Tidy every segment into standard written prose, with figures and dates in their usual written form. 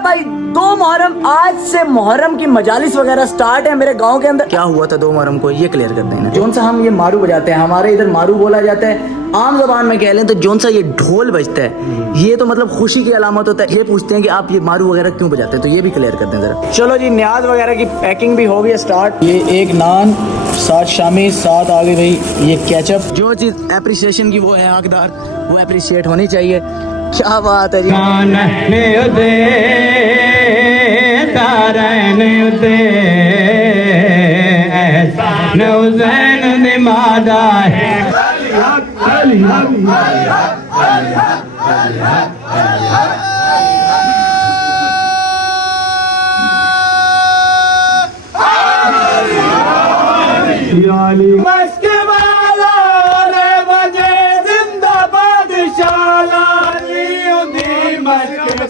भाई 2 मुहर्रम, आज से मुहर्रम की मजालिस वगैरह स्टार्ट है मेरे गांव के अंदर। क्या हुआ था 2 मुहर्रम को, ये क्लियर कर देना। जोन सा हम ये मारू बजाते हैं, हमारे इधर मारू बोला जाता है, आम जबान में कह लें तो जोन सा ये ढोल बजता है, ये तो मतलब खुशी की अलामत होता है। ये पूछते हैं कि आप ये मारू वगैरह क्यों बजाते हैं, तो ये भी क्लियर कर दें जरा। चलो जी, न्याज वगैरह की पैकिंग भी हो गई स्टार्ट। ये एक नान, 7 शामी, 7 आ गई भाई ये केचप। जो चीज एप्रिसिएशन की वो है हकदार, वो एप्रिशिएट होनी चाहिए। क्या बात है जी।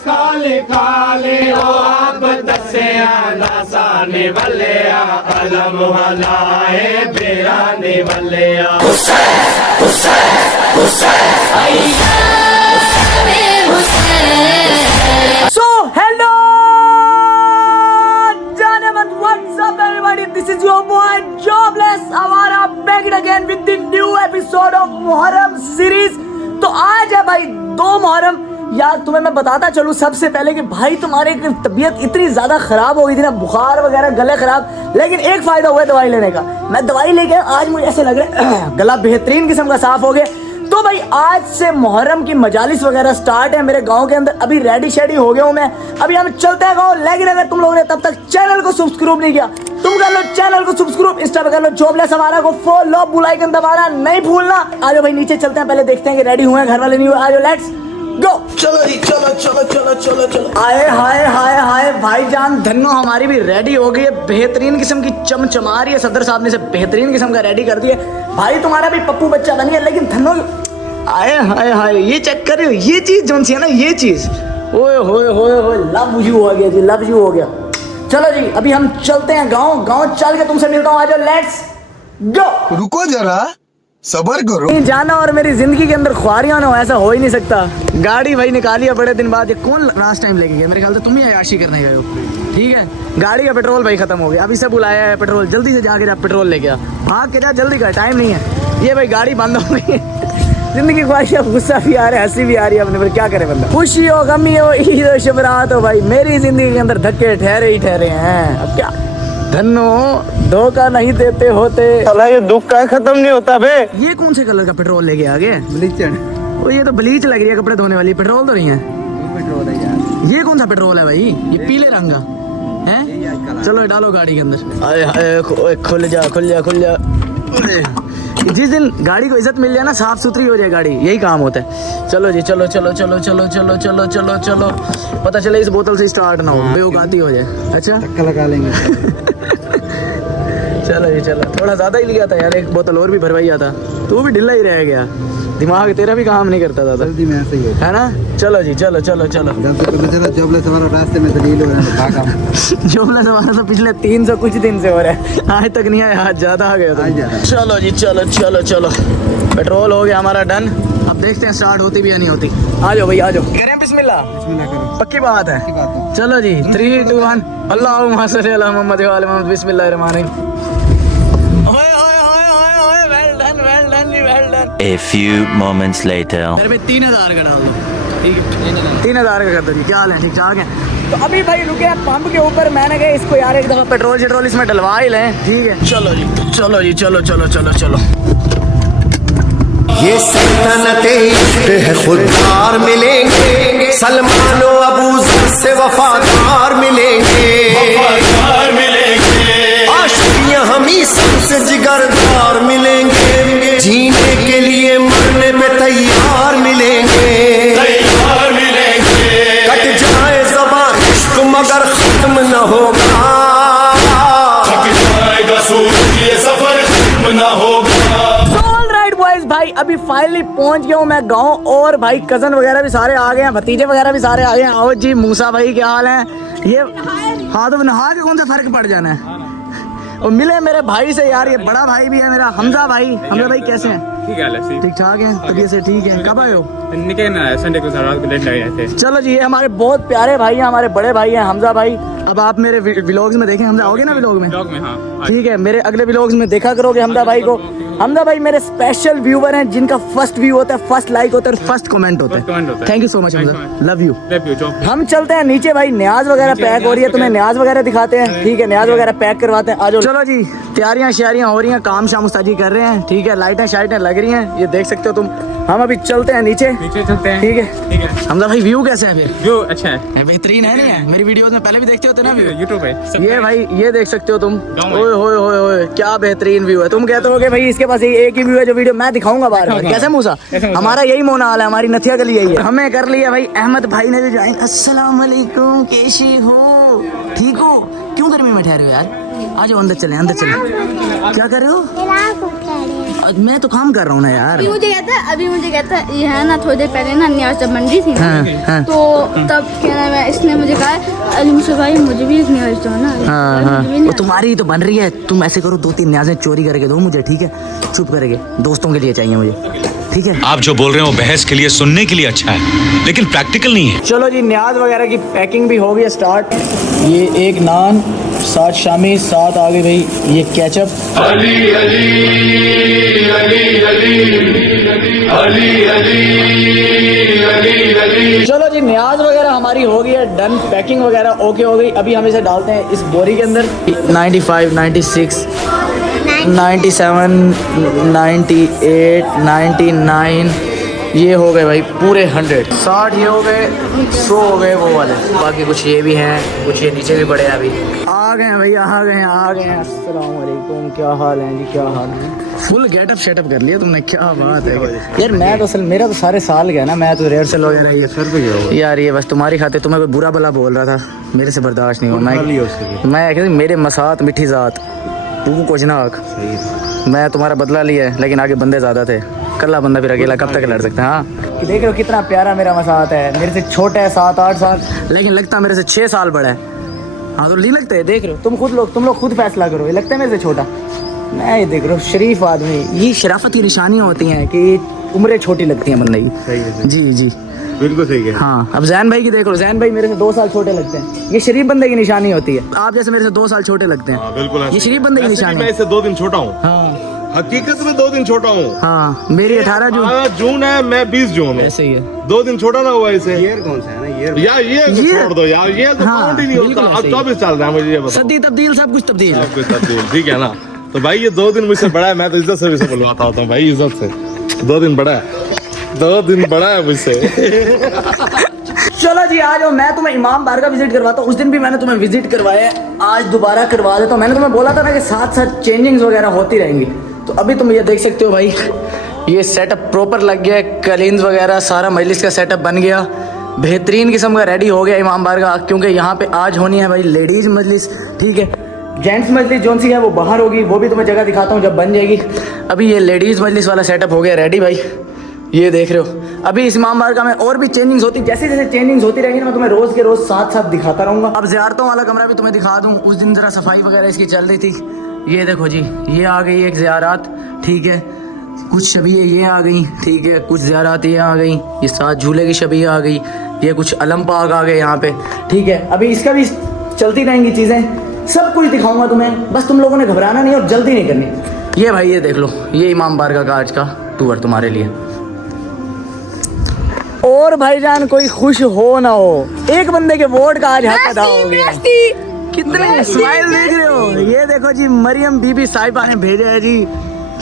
खाले खाले ओ अब दसे आने वाले अलम हलाए बेराने वाले So hello gentlemen, what's up everybody, this is your boy Jobless Awara back again with the new episode of Muharram series। तो आज है भाई 2 मुहर्रम। यार तुम्हें मैं बताता चलूँ सबसे पहले कि भाई तुम्हारी तबीयत इतनी ज़्यादा ख़राब हो गई थी ना, बुखार वगैरह, गले ख़राब, लेकिन एक फ़ायदा हुआ है दवाई लेने का। मैं दवाई लेके आज मुझे ऐसे लग रहा है गला बेहतरीन किस्म का साफ़ हो गया। तो भाई आज से मुहर्रम की मजालिस वगैरह स्टार्ट है मेरे गांव के अंदर। अभी रेडी शेडी हो गया हूँ मैं, अभी हम चलते हैं गाँव। लेकिन अगर तुम लोगों ने तब तक चैनल को सब्सक्राइब नहीं किया, तुम कर लो चैनल को सब्सक्राइब, इंस्टा पे कर लो जॉबलेस हमारा को फॉलो, बेल आइकन दबाना नहीं भूलना। आज भाई नीचे चलते हैं, पहले देखते हैं कि रेडी हुए हैं, घर वाले नहीं हुए। आज लेट्स गो। चलो जी, चलो चलो चलो चलो चलो। आए हाय हाय हाय भाईजान, धन्नो हमारी भी रेडी हो गई है, बेहतरीन किस्म की चमचमा रही है। सदर साहब ने से बेहतरीन किस्म का रेडी कर दिया भाई। तुम्हारा भी पप्पू बच्चा बन गया, लेकिन धन्नो आए हाय हाय, ये चेक कर रहे हो, ये चीज जोन सी है ना, ये चीज ओए होए होए होए, लव यू हो गया जी, लव यू हो गया। चलो जी, अभी हम चलते हैं गाँव। गाँव चल के तुमसे मिलता हूँ, आ जाओ, लेट्स गो। रुको जरा, सबर करो। नहीं जाना और मेरी जिंदगी के अंदर ख्वारियां ना हो, ऐसा हो ही नहीं सकता। गाड़ी भाई निकाली है बड़े दिन बाद। ये कौन लास्ट टाइम लेके गया? मेरे ख्याल से तुम ही अयाशी करने गए हो। ठीक है, गाड़ी का पेट्रोल भाई खत्म हो गया, अभी से बुलाया है पेट्रोल, जल्दी से जाके पेट्रोल लेके आ, भाग के जा जल्दी का, टाइम नहीं है। ये भाई गाड़ी बंद हो गई। जिंदगी ख्वाहिश, गुस्सा भी आ रहा है, हंसी भी आ रही है अपने पर, क्या करे बंदा। खुशी हो, गमी हो, ईद हो, शबरात हो, भाई मेरी जिंदगी के अंदर धक्के ठहरे ही ठहरे हैं। अब क्या धन्नो, धोखा नहीं देते होते। साला ये दुख का खत्म नहीं होता बे। ये कौन से कलर का पेट्रोल लेके आ गए? ब्लीचर। ओ ये तो ब्लीच लग रही है कपड़े धोने वाली, पेट्रोल तो नहीं है। पेट्रोल है यार। ये कौन सा पेट्रोल है भाई? ये पीले रंग का है। चलो डालो गाड़ी के अंदर। आए हाय, खुल जा खुल जा खुल जा। जिस दिन गाड़ी को इज्जत मिल जाए ना, साफ सुथरी हो जाए गाड़ी, यही काम होता है। चलो जी, चलो चलो चलो चलो चलो चलो चलो चलो। पता चले इस बोतल से स्टार्ट ना हो, बेवकाती हो जाए। अच्छा धक्का लगा लेंगे। चलो जी चलो, थोड़ा ज्यादा ही लिया था यार, एक बोतल और भी भरवाइया था। तू भी ढिल्ला ही रह गया, दिमाग तेरा भी काम नहीं करता था जल्दी में ऐसे ही है ना। चलो जी चलो चलो चलो। जब से पता चला जॉबलेस हमारा रास्ते में दलील हो रहा है, भागा। जॉबलेस हमारा तो पिछले 300 कुछ दिन से हो रहा है, आज तक नहीं आया, आज ज्यादा आ गया था। चलो जी चलो चलो चलो, पेट्रोल हो गया हमारा डन। अब देखते हैं स्टार्ट होती भी या नहीं होती। आ जाओ भाई आ जाओ, करें बिस्मिल्लाह। बिस्मिल्लाह करो। पक्की बात है। अच्छी बात है। चलो जी 3 2 1 अल्लाहुम्मा सल्ली अला मुहम्मद व आले मुहम्मद, बिस्मिल्लाहिर रहमानिर रहीम। A few moments later. मेरे पे 3000 का डाल दो, ठीक है 3000 का कर दो जी। क्या हाल है, ठीक ठाक है? तो अभी भाई रुके हैं पंप के ऊपर, मैंने कहा इसको यार एक दफा पेट्रोल शेट्रोल इसमें डलवा ही लें। ठीक है चलो जी चलो जी चलो चलो चलो चलो। ये सल्तनते इश्क है, खुददार मिलेंगे, सलमान और अबू ज़र से वफादार मिलेंगे, आशिकियां हमी सबसे जिगरदार मिलेंगे, जीने के लिए मरने में तैयार मिलेंगे, कट जाए ज़बान इश्क मगर खत्म न होगा, थक जाएगा सूरज ये सफर खत्म न होगा। भाई अभी फाइनली पहुंच गया हूँ मैं गांव, और भाई कजन वगैरह भी सारे आ गए हैं, भतीजे वगैरह भी सारे आ गए हैं। आओ जी मूसा भाई, क्या हाल है? ये हाँ तो नहा के कौन सा फर्क पड़ जाना है। और मिले मेरे भाई से यार, ये बड़ा भाई भी है मेरा, हमजा भाई। हमजा भाई कैसे हैं? ठीक है लस्सी ठीक ठाक है, तबीयत से ठीक है। कब आए हो? निकलना है संडे को रात को लेट लग जाते हैं। चलो जी, ये हमारे बहुत प्यारे भाई हैं, हमारे बड़े भाई हैं हमजा भाई। अब आप मेरे व्लॉग्स में देखें, हमजा आओगे ना व्लॉग में? ब्लॉग में हाँ ठीक है, मेरे अगले व्लॉग्स में देखा करोगे हमजा भाई को। हमजा भाई मेरे स्पेशल व्यूवर हैं, जिनका फर्स्ट व्यू होता है, फर्स्ट लाइक होता है और फर्स्ट कमेंट होता है। Thank you so much Hamza, love you. हम चलते हैं नीचे भाई, न्याज वगैरह पैक हो रही है, तुम्हें न्याज वगैरह दिखाते हैं। ठीक है, न्याज वगैरह पैक करवाते हैं, आ जाओ। चलो जी, तैयारियां श्यारियां हो रही हैं, काम शाम उस्ताद जी कर रहे हैं। ठीक है, लाइटें शाइटें लग रही हैं, ये देख सकते हो तुम। हम अभी चलते हैं नीचे चलते हैं। ठीक है हमजा भाई, व्यू कैसे है फिर? व्यू अच्छा है, बेहतरीन है। नहीं है मेरी वीडियोस में पहले भी देखते होते ना व्यू? यूट्यूब पे ये भाई ये देख सकते हो तुम। गाँव में। ओए होए होए होए, क्या बेहतरीन व्यू है। तुम कहते हो कि भाई इसके पास एक ही व्यू है जो वीडियो मैं दिखाऊंगा बार बार। कैसे मूसा? हमारा यही मोना हाल है, हमारी नथिया गली यही है। हमें कर लिया भाई अहमद भाई ने भी ज्वाइन। अस्सलाम वालेकुम, कैसे हो? ठीक हो? क्यों गर्मी में ठहरे हो यार? आ जाओ अंदर चले, अंदर चले। क्या कर रहे हो? मैं तो काम कर रहा हूँ ना यार। अभी मुझे कहता ये है ना, थोड़ी देर पहले ना न्याज जब बन रही थी ना, हाँ। तो तब क्या नाम है, इसने मुझे कहा अली मुझे भाई मुझे भी एक न्याज दो ना। हाँ, मुझे भी वो तुम्हारी तो बन रही है। तुम ऐसे करो, 2-3 न्याज़ें चोरी करके दो मुझे, ठीक है? चुप करके, दोस्तों के लिए चाहिए मुझे, ठीक है? आप जो बोल रहे हो बहस के लिए सुनने के लिए अच्छा है, लेकिन प्रैक्टिकल नहीं है। चलो जी, न्याज वगैरह की पैकिंग भी हो गई है स्टार्ट। ये एक नान, 7 शामी, 7 आ गई भाई ये केचप। चलो जी, न्याज वगैरह हमारी हो गई है डन, पैकिंग वगैरह ओके हो गई। अभी हम इसे डालते हैं इस बोरी के अंदर। 95, 96, 97, 98, 99, ये हो गए भाई पूरे 100। 60 ये हो गए, 100 हो गए वो वाले। बाकी कुछ ये भी हैं, कुछ ये नीचे भी पड़े हैं। अभी आ गए हैं भैया, आ गए हैं। अस्सलाम वालेकुम, क्या हाल है जी? क्या हाल है? फुल गेटअप शेटअप कर लिया तुमने, क्या बात है यार। मैं तो असल मेरा तो सारे साल गया ना, मैं तो रिहर्सल वगैरह ये सर पे गया यार। ये बस तुम्हारी खातिर तुम्हें कोई बुरा भला बोल रहा था, मेरे से बर्दाश्त नहीं हुआ। मैं कहती मेरे मसात मिठी जात तू कुछ ना आख। मैं तुम्हारा बदला लिया है, लेकिन आगे बंदे ज्यादा थे। कल्ला बंदा फिर अकेला कब तक लड़ सकता है? हाँ, देख रहे हो कितना प्यारा मेरा मसात है। मेरे से छोटा है 7-8 साल, लेकिन लगता मेरे से 6 साल बड़ा है। हाँ तो नहीं लगता है? देख रहे हो तुम लोग खुद फैसला करो, ये लगता है मेरे से छोटा? मैं ये देख रहा हूँ, शरीफ आदमी। ये शराफत की निशानियाँ होती हैं कि उम्रें छोटी लगती हैं बंदे की। जी बिल्कुल सही है। हाँ, अब जैन भाई की देख लो, जैन भाई मेरे से 2 साल छोटे लगते हैं। ये शरीफ बंदे की निशानी होती है। आप जैसे मेरे से 2 साल छोटे लगते हैं। बिल्कुल, ये शरीफ बंदे की निशानी। मैं इससे 2 दिन छोटा हूँ। हाँ हकीकत में 2 दिन छोटा हूँ। हाँ, मेरी 18 जून है, मैं 20 जून हूँ। ऐसे ही है, 2 दिन छोटा ना हुआ इसे। ईयर कौन सा है ना, ईयर यार ये छोड़ दो यार, ये तो हाँ, काउंट ही नहीं होता। अब 24 चल रहा है, मुझे ये बताओ। सदी तब्दील, सब कुछ तब्दील। सब कुछ तब्दील, ठीक है ना? तो भाई ये 2 दिन मुझसे बड़ा है, मैं तो इज्जत से भी बुलवाता होता हूँ भाई, इज्जत से। 2 दिन बड़ा है, 2 दिन बड़ा है मुझसे। चलो जी, आ जाओ, मैं तुम्हें इमाम बारगाह विजिट करवाता हूँ। उस दिन भी मैंने तुम्हें विजिट करवाया है, आज दोबारा करवा देता हूँ। मैंने तुम्हें बोला था ना कि साथ साथ चेंजिंग्स वगैरह होती रहेंगी। तो अभी तुम ये देख सकते हो भाई, ये सेटअप प्रॉपर लग गया है, कलीन्स वगैरह सारा मजलिस का सेटअप बन गया, बेहतरीन किस्म का रेडी हो गया इमाम बारगाह। क्योंकि यहाँ पे आज होनी है भाई लेडीज मजलिस, ठीक है? जेंट्स मजलिस जोन सी है वो बाहर होगी, वो भी तुम्हें जगह दिखाता हूँ जब बन जाएगी। अभी ये लेडीज मजलिस वाला सेटअप हो गया रेडी भाई, ये देख रहे हो। अभी इस इमाम बारगाह में और भी चेंजिंग्स होती, जैसे जैसे चेंजिंग्स होती रहेंगी ना, मैं तुम्हें रोज के रोज साथ साथ दिखाता रहूँगा। अब ज़ियारतों वाला कमरा भी तुम्हें दिखा दूँ। उस दिन ज़रा सफाई वगैरह इसकी चल रही थी। ये देखो जी, ये आ गई एक ज़ियारत, ठीक है? कुछ शबीह ये आ गई, ठीक है? कुछ ज़ियारत ये आ गई, ये 7 झूले की शबीह आ गई, ये कुछ अलम पाक आ गए यहाँ पे, ठीक है? अभी इसका भी चलती रहेंगी चीज़ें, सब कुछ दिखाऊंगा तुम्हें। बस तुम लोगों ने घबराना नहीं और जल्दी नहीं करनी। ये भाई ये देख लो, ये इमाम बारगाह का आज का टूर तुम्हारे लिए। और भाईजान कोई खुश हो ना हो, एक बंदे के वोट का आज हक अदा हो गया। कितने स्माइल देख रहे हो? ये देखो जी, मरियम बीबी साहिबा ने भेजा है जी,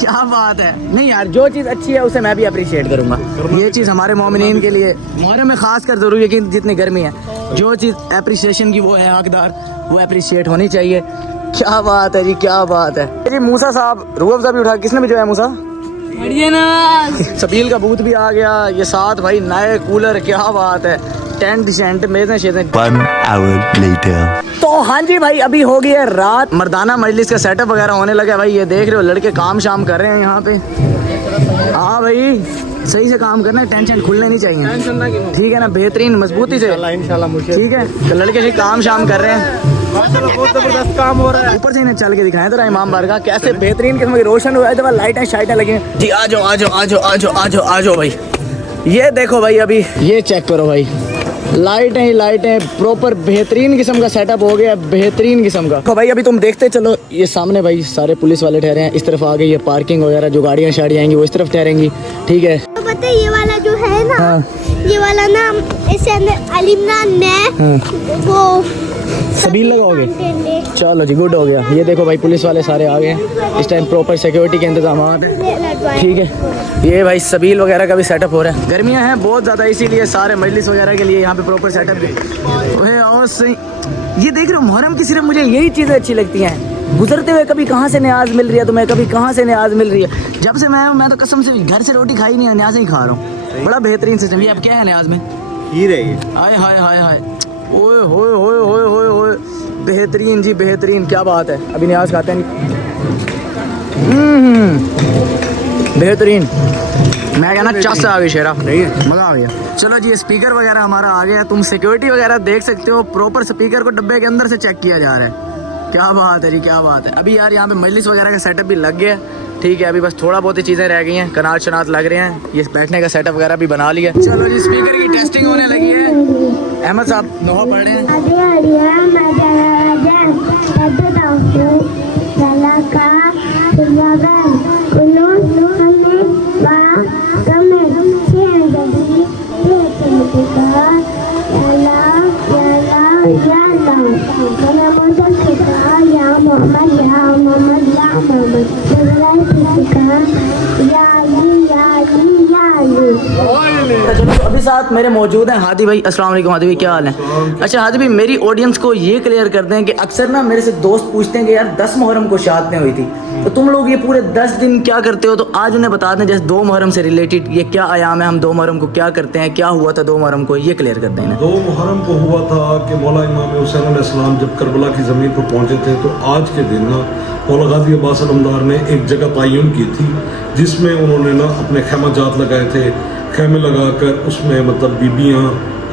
क्या बात है। नहीं यार, जो चीज़ अच्छी है उसे मैं भी अप्रिशिएट करूंगा। ये चीज़ हमारे मोमिनीन के लिए मुहर्रम में खास कर जरूरी है कि जितनी गर्मी है, जो चीज़ अप्रिशिएशन की वो है हकदार, वो अप्रिशिएट होनी चाहिए। क्या बात है जी, क्या बात है जी। मूसा साहब रूह अफ़ज़ा भी उठा, किसने भिजवाया मूसा? सबील का बूथ भी आ गया, ये साथ भाई नए कूलर, क्या बात है। टेंट शेंट मेज़ें शेज़ें। 1 hour later. तो हाँ जी भाई, अभी हो गई है रात, मर्दाना मजलिस का सेटअप वगैरह होने लगा भाई। ये देख रहे हो, लड़के काम शाम कर रहे हैं यहाँ पे। हाँ भाई, सही से काम करना है, टेंशन खुलने नहीं चाहिए, ठीक है ना? बेहतरीन मजबूती से, ठीक है? तो लड़के से काम शाम कर रहे हैं। माशाल्लाह बहुत जबरदस्त काम हो रहा है। ऊपर से इन्हें चल के दिखाएं तो इमाम बारगाह कैसे बेहतरीन किस्म की रोशन हुआ है। तो लाइटें शाइटें लगी हैं जी। आ जाओ आ जाओ आ जाओ आ जाओ आ जाओ आ जाओ भाई। ये देखो भाई, अभी ये चेक करो भाई, लाइटें ही लाइटें, प्रॉपर बेहतरीन किस्म का सेटअप हो गया, बेहतरीन किस्म का। तो भाई अभी तुम देखते चलो, ये सामने भाई सारे पुलिस वाले ठहरे हैं, इस तरफ आ गई ये पार्किंग वगैरह, जो गाड़ियाँ शाड़ियाँ आएंगी वो इस तरफ ठहरेंगी, ठीक है। तो पता है ये वाला जो है ना, हाँ। ये वाला ना इससे अंदर अलीमना ने वो सबील लगाओगे, चलो जी गुड हो गया। ये देखो भाई पुलिस वाले सारे आ गए हैं, इस टाइम प्रॉपर सिक्योरिटी के इंतजाम हैं, ठीक है। ये भाई सबील वगैरह का भी सेटअप हो रहा है। गर्मियां हैं बहुत ज़्यादा, इसीलिए सारे मजलिस वगैरह के लिए यहाँ पे प्रॉपर सेटअप है। और सही ये देख रहे हो, मुहर्रम की सिर्फ मुझे यही चीज़ें अच्छी लगती हैं। गुजरते हुए कभी कहाँ से न्याज मिल रही है तुम्हें, कभी कहाँ से न्याज मिल रही है। जब से मैं तो कसम से घर से रोटी खाई नहीं है, न्याज ही खा रहा हूँ। बड़ा बेहतरीन सिस्टम। ये अब क्या है न्याज में, खीर है ये। हाय हाय हाय हाय, ओए होए होए होए होए होए, बेहतरीन जी बेहतरीन, क्या बात है। अभी न्याज खाते हैं, बेहतरीन। मैं कहना चस आ गई शेरा, नहीं है मज़ा आ गया। चलो जी स्पीकर वगैरह हमारा आ गया, तुम सिक्योरिटी वगैरह देख सकते हो, प्रॉपर स्पीकर को डब्बे के अंदर से चेक किया जा रहा है। क्या बात है जी, क्या बात है। अभी यार यहाँ पे मजलिस वगैरह का सेटअप भी लग गया, ठीक है। अभी बस थोड़ा बहुत ही चीज़ें रह गई हैं, कनात शनात लग रहे हैं, ये बैठने का सेटअप वगैरह भी बना लिया। चलो जी स्पीकर की टेस्टिंग होने लगी है। अहमद साहब नोहा पढ़ रहे हैं। चलो अभी साथ मेरे मौजूद हैं हादी भाई। अस्सलाम वालेकुम हादी भाई, क्या हाल है। अच्छा हादी भाई, मेरी ऑडियंस को ये क्लियर कर दें कि अक्सर ना मेरे से दोस्त पूछते हैं कि यार 10 मुहर्रम को शहादतें हुई थी, तो तुम लोग ये पूरे 10 दिन क्या करते हो। तो आज उन्हें बता दें जैसे 2 मुहर्रम से रिलेटेड ये क्या आयाम है, हम 2 मुहर्रम को क्या करते हैं, क्या हुआ था 2 मुहर्रम को, ये क्लियर कर दें इन्हें। 2 मुहर्रम को हुआ था कि मौला इमाम हुसैन अलैहिस्सलाम जब करबला की ज़मीन पर पहुंचे थे, तो आज के दिन ना मौला गाजी अब्बास अलमदार ने एक जगह तयन की थी, जिसमें उन्होंने ना अपने खैमाजात लगाए थे। खैमे लगाकर उसमें मतलब बीबियाँ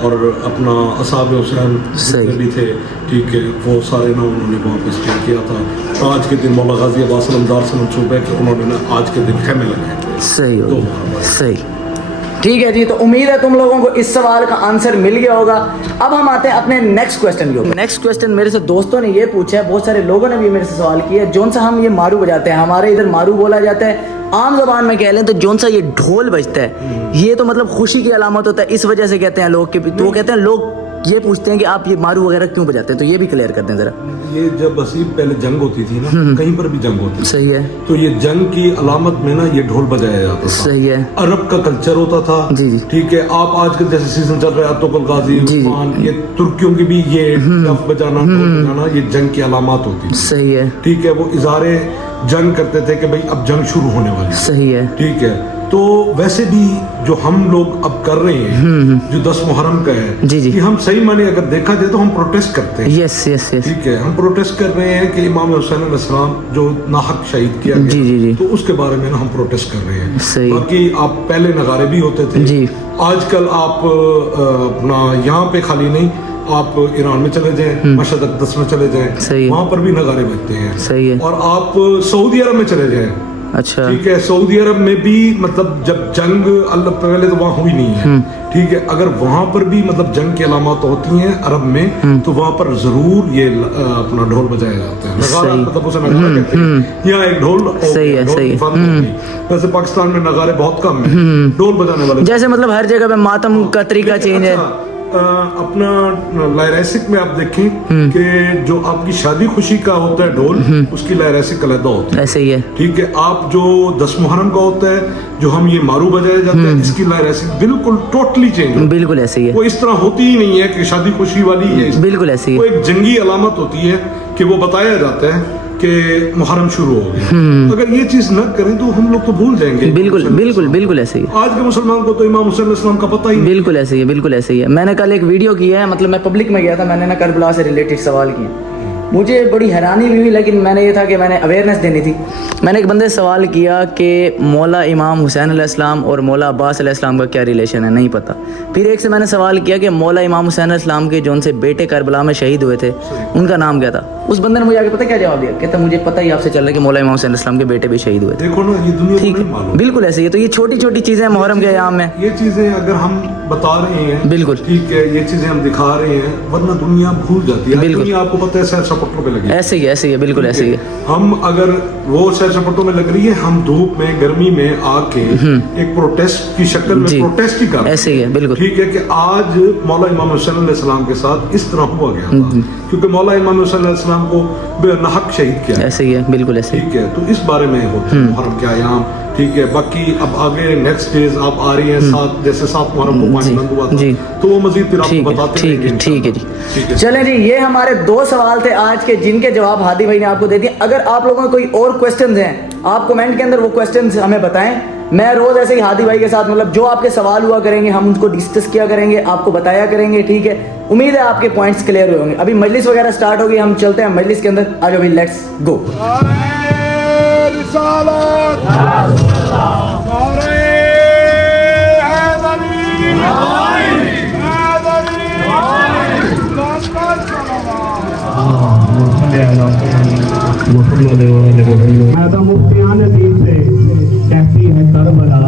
और अपना असहाब हुसैन जितने भी थे, ठीक है, वो सारे ना उन्होंने वहाँ पे स्टे किया था। आज के दिन मौला गाजी अब्बास अलमदार से मंसूब है कि उन्होंने ना आज के दिन खैमे लगाए थे। सही हो, सही, ठीक है जी। तो उम्मीद है तुम लोगों को इस सवाल का आंसर मिल गया होगा। अब हम आते हैं अपने नेक्स्ट क्वेश्चन के ऊपर। नेक्स्ट क्वेश्चन मेरे से दोस्तों ने ये पूछा है, बहुत सारे लोगों ने भी मेरे से सवाल किया है, जौन सा हम ये मारू बजाते हैं, हमारे इधर मारू बोला जाता है, आम जबान में कह लें तो जौन सा ये ढोल बजता है, ये तो मतलब खुशी की अलामत होता है, इस वजह से कहते हैं लोग के, तो वो कहते हैं लोग ये पूछते हैं कि आप ये मारू वगैरह क्यों बजाते हैं, तो ये भी क्लियर कर दें जरा। ये जब असीब पहले जंग होती थी ना, कहीं पर भी जंग होती थी, सही है, तो ये जंग की अलामत में ना ये ढोल बजाया जाता था। सही है, अरब का कल्चर होता था, जी जी, ठीक है। आप आज के जैसे सीजन चल रहा है अतुल गाजी उस्मान, ये तुर्कियों की भी ये डफ बजाना ढोल बजाना ये जंग की अलामत होती थी, सही है, ठीक है। वो इज़ारे जंग करते थे कि भाई अब जंग शुरू होने वाली है, सही है, ठीक है। तो वैसे भी जो हम लोग अब कर रहे हैं, जो 10 मुहर्रम का है, जी जी, कि हम सही माने अगर देखा जाए तो हम प्रोटेस्ट करते हैं। यस यस यस, ठीक है, हम प्रोटेस्ट कर रहे हैं कि इमाम हुसैन अलैहिस्सलाम जो नाहक शहीद किया गया, जी जी जी, तो उसके बारे में ना हम प्रोटेस्ट कर रहे हैं। सही। बाकी आप पहले नगारे भी होते थे जी, आजकल आप अपना यहाँ पे खाली नहीं, आप ईरान में चले जाएं, मशहद अक़दस में चले जाएं, वहाँ पर भी नगारे बजते हैं, सही है। और आप सऊदी अरब में चले जाएं, अच्छा, ठीक है, सऊदी अरब में भी मतलब जब जंग अल्लाह पहले तो वहाँ हुई नहीं है, ठीक है, अगर वहाँ पर भी मतलब जंग की अलामत होती हैं अरब में, तो वहाँ पर जरूर ये अपना ढोल बजाया जाता है, नगारा, मतलब उसे नगारा कहते हैं। यहाँ एक ढोल, सही है, सही है। वैसे पाकिस्तान में नगारे बहुत कम है ढोल बजाने वाले, जैसे मतलब हर जगह पे मातम का तरीका चेंज है। अपना लहरैसिक में आप देखें कि जो आपकी शादी खुशी का होता है ढोल, उसकी लहरैसिक अलग होता है, ऐसे ही है, ठीक है। आप जो 10 मुहर्रम का होता है, जो हम ये मारू बजाए जाते हैं, इसकी लहरैसिक बिल्कुल टोटली चेंज, बिल्कुल ऐसे ही है। वो इस तरह होती ही नहीं है कि शादी खुशी वाली है, बिल्कुल ऐसे ही। वो एक जंगी अलामत होती है कि वो बताया जाता है कि मुहर्रम शुरू हो गया। अगर ये चीज न करें तो हम लोग तो भूल जाएंगे। बिल्कुल बिल्कुल बिल्कुल ऐसे ही। आज के मुसलमान को तो इमाम हुसैन अलैहिस्सलाम का पता ही नहीं। बिल्कुल ऐसे ही है, बिल्कुल ऐसे ही है। मैंने कल एक वीडियो की है, मतलब मैं पब्लिक में गया था, मैंने ना करबला से रिलेटेड सवाल किए, मुझे बड़ी हैरानी भी हुई, लेकिन मैंने ये था कि मैंने अवेयरनेस देनी थी। मैंने एक बंदे से सवाल किया कि मौला इमाम हुसैन अलैहिस्सलाम और मौला अब्बास अलैहिस्सलाम का क्या रिलेशन है, नहीं पता। फिर एक से मैंने सवाल किया कि मौला इमाम हुसैन अलैहिस्सलाम के जो उनसे बेटे करबला में शहीद हुए थे उनका नाम क्या था। उस बंदे ने मुझे आगे पता क्या जवाब दिया, कहता मुझे पता ही आपसे चल रहा है कि मौला इमाम हुसैन अलैहिस्सलाम के बेटे भी शहीद हुए थे। देखो ना, ये दुनिया ठीक को नहीं मालूम। है, बिल्कुल ऐसे ही है। तो ये छोटी छोटी चीज़ें मुहर्रम के अयाम में, ये चीजें अगर हम बता रहे हैं, बिल्कुल ठीक है, ये चीजें हम दिखा रहे हैं, वरना दुनिया भूल जाती है। बिल्कुल। दुनिया आपको पता है सैर सपाटों पे लगी है। ऐसे ही है, बिल्कुल ऐसे ही है। हम अगर वो सैर सपाटों में लग रही है, हम धूप में गर्मी में आके एक प्रोटेस्ट की शक्ल में जी, प्रोटेस्ट ही कर रहे हैं। ऐसे ही है, बिल्कुल। ठीक है कि आज मौला इमाम हुसैन अलैहिस्सलाम के साथ इस तरह हुआ गया था, क्योंकि मौला इमाम हुसैन अलैहिस्सलाम को बेनहक शहीद किया। ऐसे ही है, बिल्कुल ऐसे ही। ठीक है, तो इस बारे में होता है मुहर्रम के आयाम। ठीक है, बाकी अब आगे नेक्स्ट डेज आप आ रही हैं, साथ जैसे 7 मुहर्रम को पानी बंद हुआ था, जी। तो वो मजीद फिर आपको बताते ठीक है, रहेंगे ठीक है जी। ठीक है। चलें जी, ये हमारे 2 सवाल थे आज के, जिनके जवाब हादी भाई ने आपको दे दिए। अगर आप लोगों को कोई और क्वेश्चंस हैं, आप कमेंट के अंदर वो क्वेश्चंस हमें बताएं। मैं रोज ऐसे ही हादी भाई के साथ, मतलब जो आपके सवाल हुआ करेंगे, हम उनको डिस्कस किया करेंगे, आपको बताया करेंगे। ठीक है, उम्मीद है आपके पॉइंट्स क्लियर हुए होंगे। अभी मजलिस वगैरह स्टार्ट होगी, हम चलते हैं मजलिस के अंदर। आ जाओ भाई, लेट्स गो। मुफ्तियान नजीब से कहती है करबला,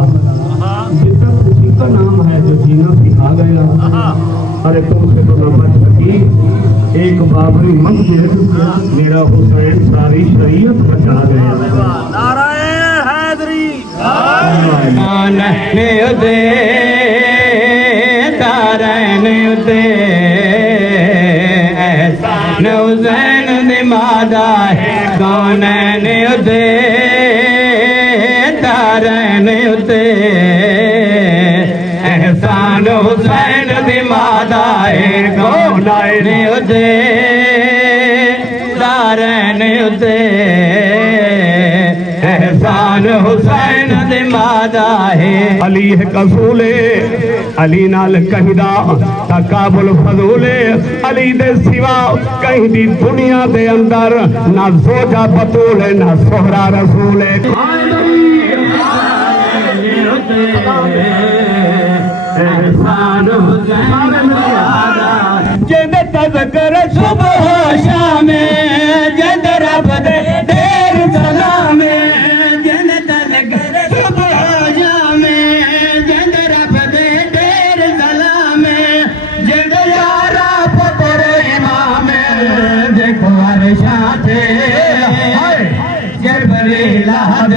जितना खुशी का नाम है जो जीना सिखा गया। अरे तुमसे तो न बच सकी एक बाबरी मस्जिद, मेरा हुसैन सारी शरीयत बचा गया। नाराए हैदरी हुसैन दिमादा है कौन उदे तारन उदे एहसान हुसैन दिमादा है कौन उदे तारन उदे एहसान हुसैन दिमादा है। अली है कसूले, अली नाल कहिदा तकाबुल फजूले, अली दे सिवा कहीं दी दुनिया दे अंदर ना जोजा बतूल है ना सोहरा रसूल है। जद तज़कर सुबह शाम जद रब दे देर सलाम, जद तज़कर सुबह शाम जद रब दे देर सलाम, जद यारा पुत्र इमाम देखो अरशाते जबरील हद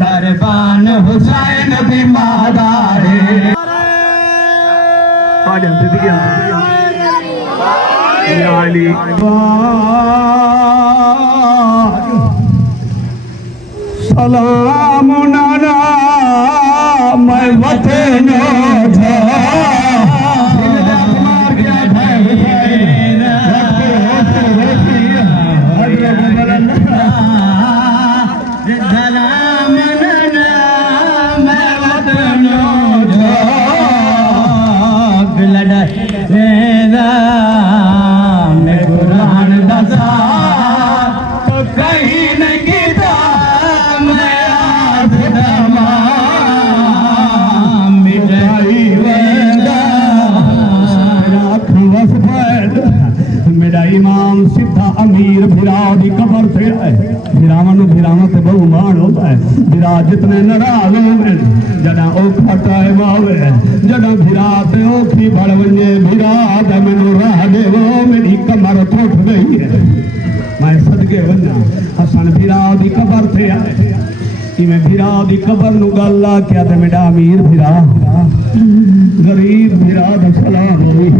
दरबान हुसैन भी मादारे। सलाम नाना मैं वतन इमाम सिद्धा अमीर भिरा दी कबर से भिरावन भिरावा ते बहु मान होता है। भिरा जितने नाराज होवे जदा औखा टाइम आवे, जदा भिरा ते औखी बड़ वने भिरा ते मैनू राह देवो मेरी कमर टूट गई है, मैं सदके वन्ना हसन भिरा दी कबर से आए। मैं भिरा दी कबर नू गल आ क्या ते मेरा अमीर भिरा गरीब भिरा दा सलाम होई,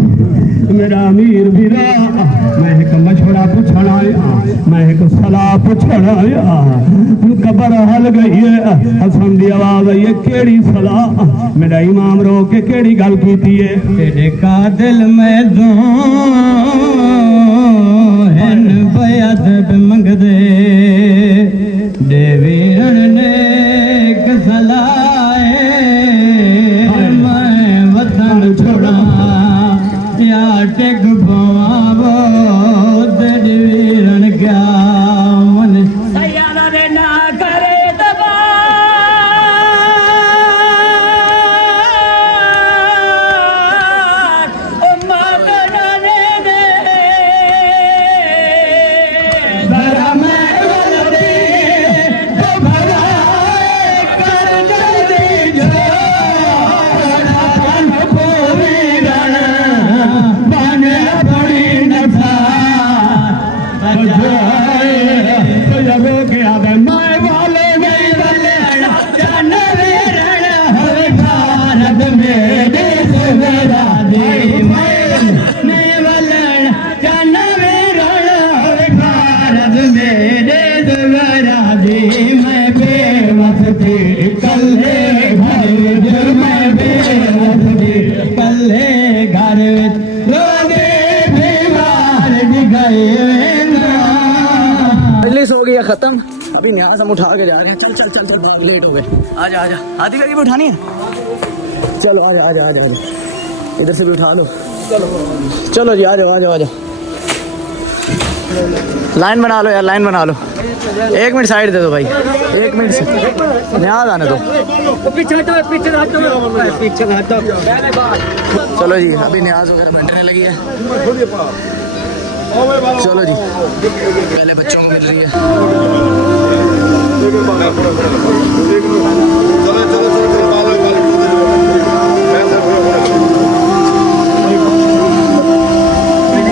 मेरा अमीर भिरा मैं एक मशवरा पूछण आया, मैं एक सलाह पूछण आया। कबर हल गई है, हसन दी आवाज आई है केड़ी सलाह। मेरा इमाम रो के केड़ी गल कीती है, तेरे का दिल में दो हन बयादब मंगदे देवीरन ने एक सलाह मैं वतन छोड़ा या टेक पवावो नहीं वलन जाना मेरा भारत मेरे दुबारा जी मैं बेवस थी कल्ले घर विच मैं बेवस थी कल्ले घर विच रोने बीमार भी गए मजलिस हो गई है खत्म। अभी न्याज हम उठा के जा रहे हैं। चल चल चल चल बहुत लेट हो गए। आजा आजा आधी करके भी उठानी है। चलो आजा आजा आजा आजा इधर से भी उठा लो। चलो जी आ जाओ आ जाओ आ जाओ। लाइन बना लो यार लाइन बना लो। 1 मिनट साइड दे दो भाई 1 मिनट से न्याज आने दो। चलो जी अभी न्याज वगैरह बंटने लगी है। चलो जी पहले बच्चों को मिल रही है।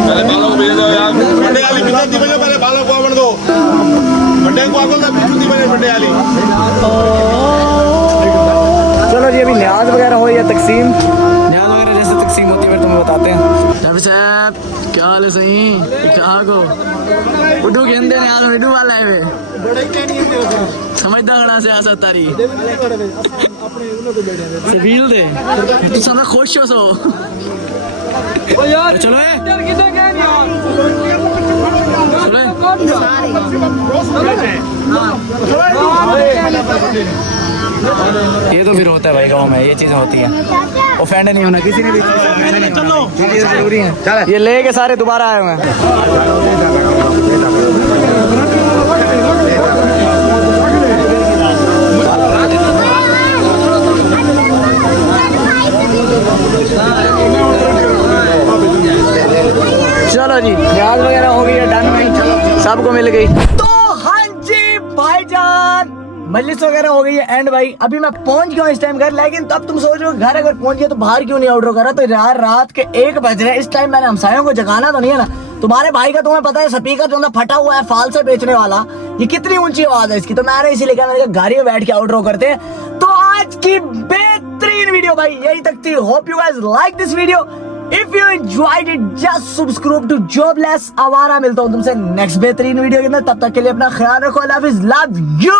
पहले बालों को भेज दो यार। बंडे वाली बिजनेस दी बजे पहले बालों को बन दो। बंडे को आगल दा बिजनेस दी बजे बंडे वाली। चलो जी अभी न्याज वगैरह हो या तकसीम न्याज वगैरह जैसे तकसीम होती है फिर तुम्हें बताते हैं। साहब क्या हाल है सही कहाँ को उठू कहते न्याज उठू वाला है वे समझदा खड़ा से आसा तारी सबील दे तू समझ खुश हो सो चलो ये तो फिर होता है भाई गाँव में ये चीजें होती हैं। ऑफेंड नहीं होना किसी ने भी चीजें जरूरी है। ये लेके सारे दोबारा आए हुए हैं। चलो जी न्याज वगैरह हो गई है डन भाई सबको मिल गई। तो हाँ जी भाईजान मजलिस वगैरह हो गई है एंड भाई अभी मैं पहुंच गया हूँ इस टाइम घर। लेकिन तब तुम सोच रहे हो घर अगर पहुंच गया तो बाहर क्यों नहीं ऑर्डर करा। तो यार रात के 1 बज रहे इस टाइम मैंने हमसायों को जगाना तो नहीं है ना। तुम्हारे भाई का तुम्हें पता है स्पीकर जो फटा हुआ है फाल से बेचने वाला ये कितनी ऊंची आवाज है इसकी। तो मैंने इसीलिए कहा गाड़ी में बैठ के आउटरो करते हैं। तो आज की बेहतरीन वीडियो भाई यही तक थी। Hope you guys like this video. If you enjoyed it just subscribe to Jobless Awara. मिलता हूँ तुमसे नेक्स्ट बेहतरीन वीडियो के अंदर। तब तक के लिए अपना ख्याल रखो। Love you.